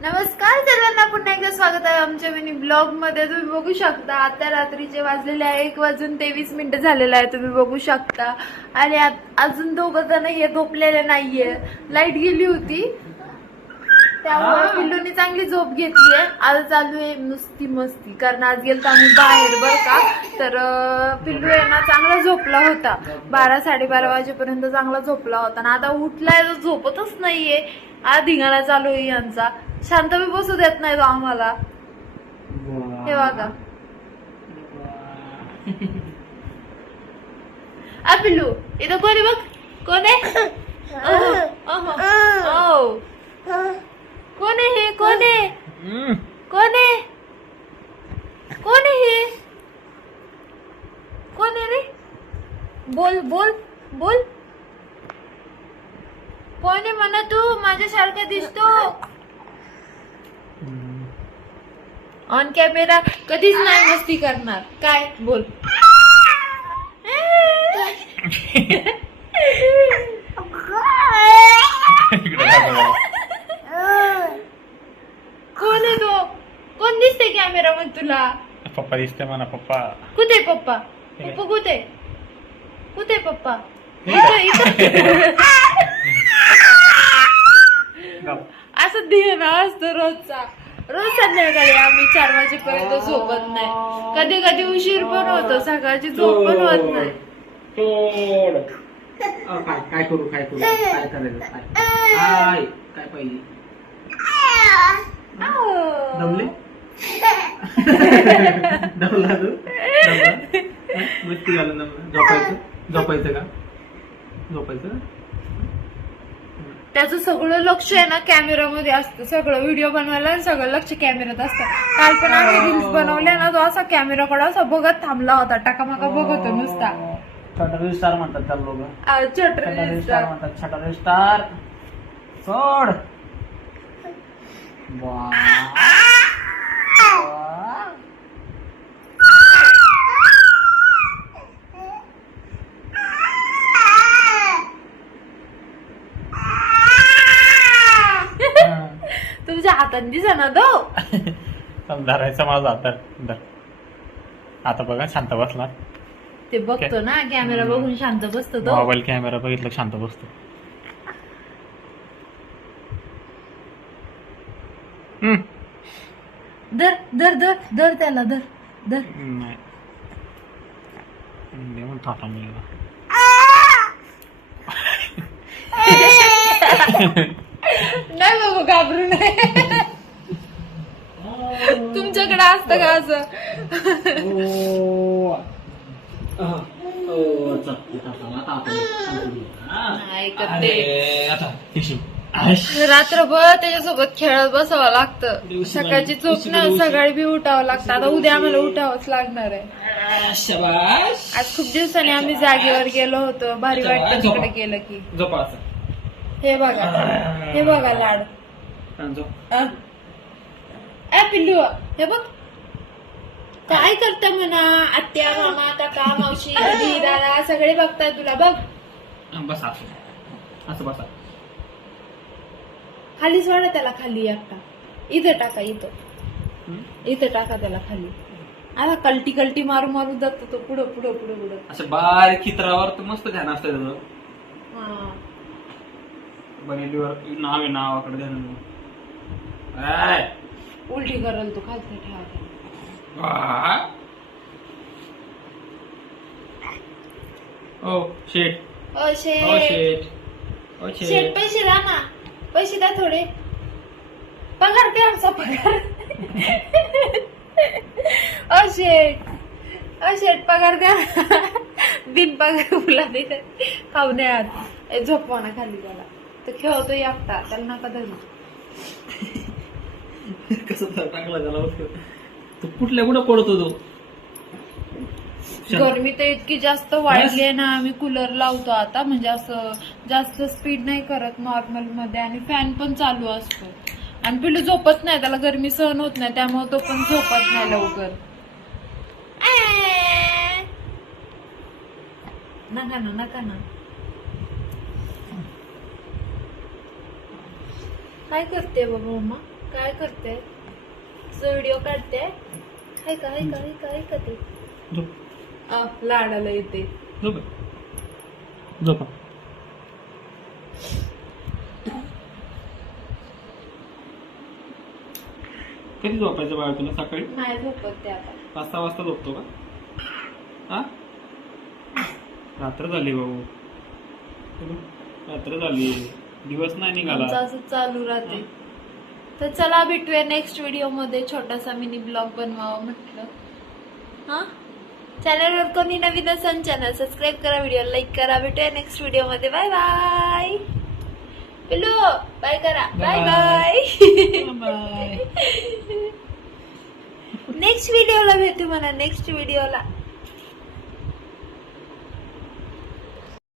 नमस्कार सर्वांना, पुन्हा एकदा स्वागत आहे आमच्या मिनी ब्लॉग मध्ये. तुम्ही बघू शकता आता रात्रीचे वाजलेले आहे 1:23 झालेला आहे. तुम्ही बघू शकता आणि अजून दोघं जण हे झोपलेले नाहीये. लाईट गेली होती त्यामुळे पिल्लूनी चांगली झोप घेतली आहे. आज चालू आहे नुसती मस्ती, कारण आज गेलतो आम्ही बाहेर बरं का. तर पिल्लू आहे ना चांगला झोपला होता, 12-12:30 वाजेपर्यंत चांगला झोपला होता आणि आता उठलाय तर झोपतच नाहीये. आज धिंगाणा चालू आहे यांचा, शांत बी बसू देत नाही तो आम्हाला. हे बघा आ पिल्लू, इथं कोणी बघ, कोण आहे? कोण आहे हे? कोण आहे? कोण आहे? कोण आहे हे? कोण आहे रे? बोल बोल बोल, कोण आहे म्हणा तू? माझ्यासारखं दिसतो. ऑन कॅमेरा कधीच नाही मस्ती करणार. काय बोल? कोण आहे तो? कोण दिसते कॅमेरा मध्ये तुला? पप्पा दिसते म्हणा. पप्पा कुठे पप्पा? पप्पा कुठे? कुठे पप्पा? असं धिंगाणा असतो रोजचा. रोज संध्याकाळी आम्ही 4 वाजेपर्यंत झोपत नाही. कधी कधी उशीर पण होतो, सकाळची झोप पण होत नाही. काय करू काय करायचं काय पाहिजे? दमले? दमला तू? मस्ती घालून दमला. झोपायचं का? झोपायचं. त्याचं सगळं लक्ष आहे ना कॅमेरामध्ये असतं. सगळं व्हिडिओ बनवायला आणि सगळं लक्ष कॅमेऱ्यात असतं. काल पण आम्ही रील्स बनवल्या ना, तो असा कॅमेराकडे असा बघत थांबला होता, टाकामाका बघतो नुसता. छोटा स्टार म्हणतात त्या लोक. छोटा स्टार म्हणतात. छोटा स्टार सोड. तुमच्या हाताने दिसा ना तो. धरायचा माझा हातात. आता बघा शांत बसला. ते बघतो ना कॅमेरा बघून शांत बसतो तो. मोबाईल कॅमेरा बघितलं शांत बसतो. धर धर धर धर त्याला, धर धर. नाही म्हणतो आता मुलगा. नाही बाबा, घाबरू नये. तुमच्याकडे असतं का असं? रात्रभर त्याच्यासोबत खेळत बसावं लागतं. सकाळची झोप ना, सकाळी बी उठावं लागतं. आता उद्या आम्हाला उठावंच लागणार आहे. आज खूप दिवसांनी आम्ही जागेवर गेलो होतो, भारी वाटतं तिकडे गेलं की. हे बघा, हे बघा लाड. पिल्लू हे बघ काय करता म्हणा. आत्या, मामा, काका, मावशी, आजी, दादा सगळे बघताय तुला. बघ बस असं बसा. खाली सोडा त्याला, खाली एकटा. इथं टाका, इथं टाका त्याला खाली. आता कलटी कलटी मारू मारू जातो तो पुढं पुढं पुढं पुढं. असं बारीक चित्रावर तर मस्त ध्यान असतं त्याचं. बनेलीवर नाव आहे, नावाकडे ध्यान. उलटी करल तो, खालती ठेवा. ओ शेट. ओ शेट, शेट पैसे द्या ना, पैसे द्या थोडे. पगार द्या आमचा पगार. ओ शेट पगार द्या. बिन पगार मुला दे खाऊ द्या. झोपवाना खाली त्याला, तो खेळतो एकटा, त्याला नका धरू. कसं चांगला झाला तो. कुठल्या कुठं पडतो तो. गरमी तर इतकी जास्त वाढली आहे ना, आम्ही कूलर लावतो आता. म्हणजे असं जास्त स्पीड नाही करत, नॉर्मल मध्ये. आणि फॅन पण चालू असतो. आणि पिल्लू झोपत नाही, त्याला गरमी सहन होत नाही, त्यामुळे तो पण झोपत नाही लवकर. नका ना, नका ना. काय करते बाबा मम्मा? काय करते व्हिडिओ काढते हाय का ते झोप लाडाला येते झोप झोपा. कधी झोपायचं बाळा तुला? सकाळी नाही झोपत ते आता 5-6 वाजता झोपतो का? हा रात्र झाली भाऊ, रात्र झाली, दिवस नाही निघाला. आमचं असं चालू राहते. तर चला भेटूया नेक्स्ट व्हिडिओ मध्ये. छोटासा मिनी ब्लॉग बनवावा म्हटलं. हा चॅनलवर कोणी नवीन असेल चॅनल सबस्क्राईब करा, व्हिडिओ लाईक करा. भेटूया नेक्स्ट व्हिडिओ मध्ये. Bye bye. पिलू बाय करा. Bye bye. बाय. नेक्स्ट व्हिडिओला भेटू म्हणा. नेक्स्ट व्हिडिओला